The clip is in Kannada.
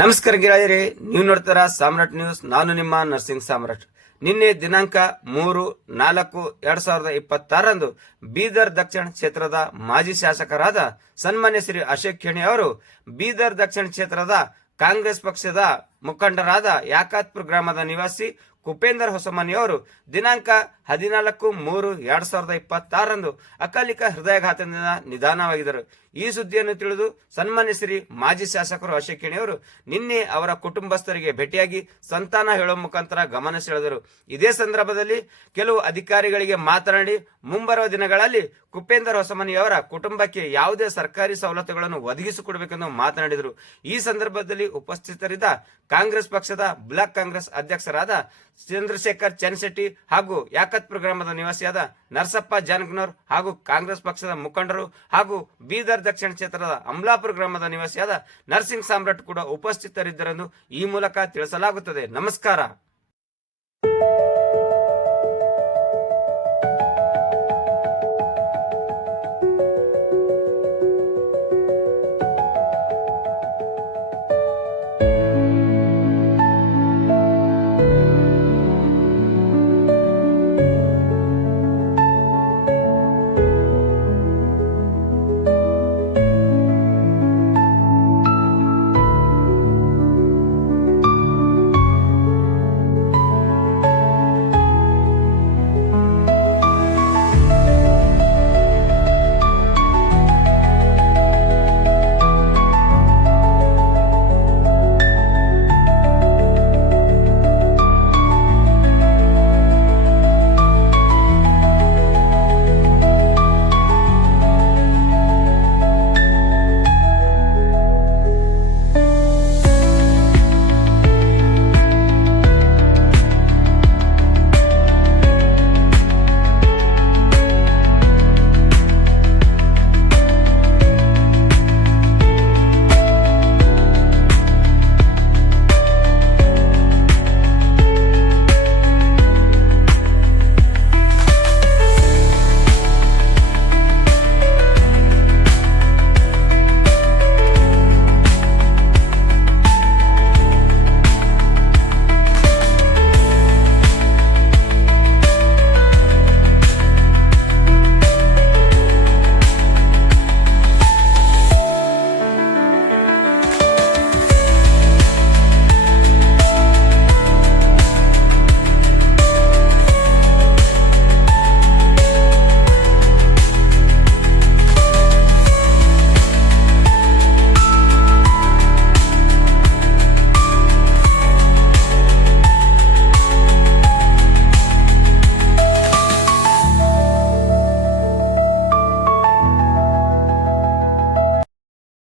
ನಮಸ್ಕಾರ ಗೆಳೆಯರೇ, ನೀವು ನೋಡ್ತಾರ ಸಾಮ್ರಾಟ್ ನ್ಯೂಸ್. ನಾನು ನಿಮ್ಮ ನರ್ಸಿಂಗ್ ಸಾಮ್ರಾಟ್. ನಿನ್ನೆ ದಿನಾಂಕ 3/4/2026 ಬೀದರ್ ದಕ್ಷಿಣ ಕ್ಷೇತ್ರದ ಮಾಜಿ ಶಾಸಕರಾದ ಸನ್ಮಾನ್ಯ ಶ್ರೀ ಅಶೋಕ್ ಖೇಣಿ ಅವರು ಬೀದರ್ ದಕ್ಷಿಣ ಕ್ಷೇತ್ರದ ಕಾಂಗ್ರೆಸ್ ಪಕ್ಷದ ಮುಖಂಡರಾದ ಯಾಕಾತ್ಪುರ ಗ್ರಾಮದ ನಿವಾಸಿ ಕುಪೇಂದರ್ ಹೊಸಮನಿ ಅವರು ದಿನಾಂಕ 14/3/2026 ಅಕಾಲಿಕ ಹೃದಯಾಘಾತದಿಂದ ನಿಧನವಾಗಿದ್ದರು. ಈ ಸುದ್ದಿಯನ್ನು ತಿಳಿದು ಸನ್ಮಾನ್ಯ ಶ್ರೀ ಮಾಜಿ ಶಾಸಕರು ಅಶೋಕ್ ಖೇಣಿ ಅವರು ನಿನ್ನೆ ಅವರ ಕುಟುಂಬಸ್ಥರಿಗೆ ಭೇಟಿಯಾಗಿ ಸಂತಾನ ಹೇಳುವ ಮುಖಾಂತರ ಗಮನ ಸೆಳೆದರು. ಇದೇ ಸಂದರ್ಭದಲ್ಲಿ ಕೆಲವು ಅಧಿಕಾರಿಗಳಿಗೆ ಮಾತನಾಡಿ ಮುಂಬರುವ ದಿನಗಳಲ್ಲಿ ಕುಪೇಂದರ್ ಹೊಸಮನಿ ಅವರ ಕುಟುಂಬಕ್ಕೆ ಯಾವುದೇ ಸರ್ಕಾರಿ ಸವಲತ್ತುಗಳನ್ನು ಒದಗಿಸಿಕೊಡಬೇಕೆಂದು ಮಾತನಾಡಿದರು. ಈ ಸಂದರ್ಭದಲ್ಲಿ ಉಪಸ್ಥಿತರಿದ್ದ ಕಾಂಗ್ರೆಸ್ ಪಕ್ಷದ ಬ್ಲಾಕ್ ಕಾಂಗ್ರೆಸ್ ಅಧ್ಯಕ್ಷರಾದ ಚಂದ್ರಶೇಖರ್ ಚನ್ಶೆಟ್ಟಿ ಹಾಗೂ ಯಾಕತ್ಪುರ ಗ್ರಾಮದ ನಿವಾಸಿಯಾದ ನರಸಪ್ಪ ಜಾನಕನೂರ್ ಹಾಗೂ ಕಾಂಗ್ರೆಸ್ ಪಕ್ಷದ ಮುಖಂಡರು ಹಾಗೂ ಬೀದರ್ ದಕ್ಷಿಣ ಕ್ಷೇತ್ರದ ಅಮಲಾಪುರ ಗ್ರಾಮದ ನಿವಾಸಿಯಾದ ನರ್ಸಿಂಗ್ ಸಾಮ್ರಾಟ್ ಕೂಡ ಉಪಸ್ಥಿತರಿದ್ದರೆಂದು ಈ ಮೂಲಕ ತಿಳಿಸಲಾಗುತ್ತದೆ. ನಮಸ್ಕಾರ.